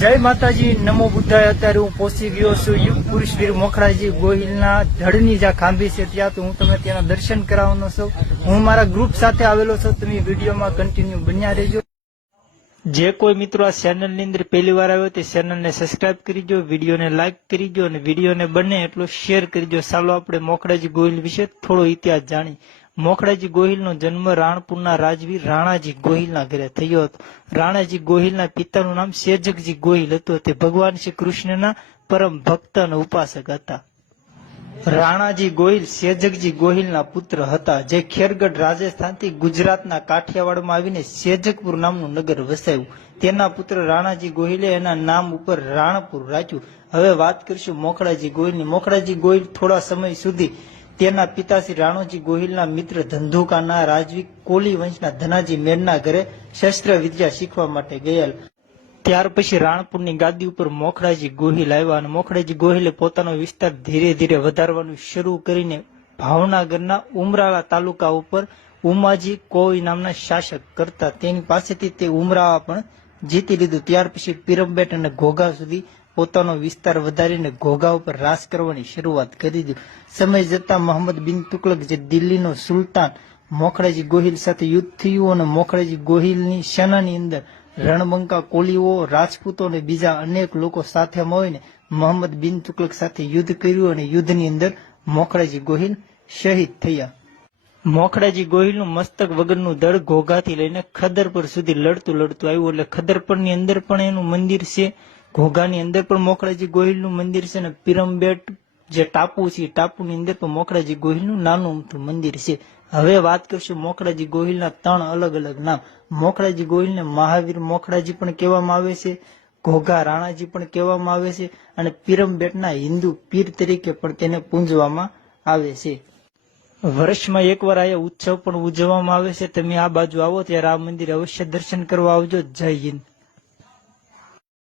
જય માતાજી, નમો બુદ્ધાય। અત્યારે હું પહોંચી ગયો છું યુગ પુરુષ વીર મોખરાજી ગોહિલના ધડની જ્યાં ખાંભી છે ત્યાં, તો હું તમને ત્યાંના દર્શન કરાવવાનો છું। હું મારા ગ્રુપ સાથે આવેલો છું, તમે વિડીયોમાં કન્ટિન્યુ બન્યા રહેજો। જે કોઈ મિત્રો આ ચેનલની અંદર પહેલી વાર આવ્યો તે ચેનલને સબસ્ક્રાઇબ કરીજો, વિડીયોને લાઇક કરીજો અને વિડીયોને બને એટલો શેર કરીજો। ચાલો આપણે મોખરાજી ગોહિલ વિશે થોડો ઇતિહાસ જાણી। મોખરાજી ગોહિલનો જન્મ રાણપુરના રાજવીર રાણાજી ગોહિલના ઘરે થયો હતો। રાણાજી ગોહિલના પિતાનું નામ સેજકજી ગોહિલ હતું। તે ભગવાન શ્રી કૃષ્ણના પરમ ભક્ત અને ઉપાસક હતા। રાણાજી ગોહિલ સેજકજી ગોહિલના પુત્ર હતા, જે ખેરગઢ રાજસ્થાનથી ગુજરાતના કાઠિયાવાડમાં આવીને સેજકપુર નામનું નગર વસાવ્યું। તેના પુત્ર રાણાજી ગોહિલે એના નામ ઉપર રાણપુર રાખ્યું। હવે વાત કરીશું મોખરાજી ગોહિલની। મોખરાજી ગોહિલ થોડા સમય સુધી તેના પિતાશ્રી રાણોજી ગોહિલના મિત્ર ધંધુકાના રાજવી કોલી વંશના ધનાજી મેરના ઘરે શસ્ત્ર વિદ્યા શીખવા માટે ગયેલ। ત્યાર પછી રાણપુરની ગાદી ઉપર મોખરાજી ગોહિલ આવ્યા અને મોખરાજી ગોહિલે પોતાનો વિસ્તાર ધીરે ધીરે વધારવાનું શરૂ કરીને ભાવનગરના ઉમરાળા તાલુકા ઉપર ઉમાજી કોઈ નામના શાસક કરતા તેની પાસેથી તે ઉમરાળા પણ જીતી લીધું। ત્યાર પછી પીરમબેટ અને ઘોઘા સુધી પોતાનો વિસ્તાર વધારીને ઘોઘા ઉપર રાજ કરવાની શરૂઆત કરી દીધી। સમય જતા મોહમ્મદ બિન તુગલક જે દિલ્હીનો સુલતાન મોખરાજી ગોહિલ સાથે યુદ્ધ થયું અને મોખરાજી ગોહિલની સેનાની અંદર રણબંકા કોલીઓ, રાજપૂતો અને બીજા અનેક લોકો સાથે મળીને મોહમ્મદ બિન તુગલક સાથે યુદ્ધ કર્યું અને યુદ્ધની અંદર મોખરાજી ગોહિલ શહીદ થયા। મોખરાજી ગોહિલનું મસ્તક વગરનું દળ ઘોઘાથી લઈને ખદરપર સુધી લડતું આવ્યું। એટલે ખદરપરની અંદર પણ એનું મંદિર છે, ઘોઘાની અંદર પણ મોખરાજી ગોહિલનું મંદિર છે અને પીરમબેટ જે ટાપુ છે ટાપુની અંદર પણ મોખરાજી ગોહિલનું નાનું અમથું મંદિર છે। હવે વાત કરશું મોખરાજી ગોહિલના 3 અલગ અલગ નામ। મોખરાજી ગોહિલને મહાવીર મોખરાજી પણ કહેવામાં આવે છે, ઘોઘા રાણાજી પણ કહેવામાં આવે છે અને પીરમબેટના હિન્દુ પીર તરીકે પણ તેને પૂંજવામાં આવે છે। વર્ષમાં એકવાર આ ઉત્સવ પણ ઉજવવામાં આવે છે। તમે આ બાજુ આવો ત્યારે આ મંદિર અવશ્ય દર્શન કરવા આવજો। જય હિન્દ।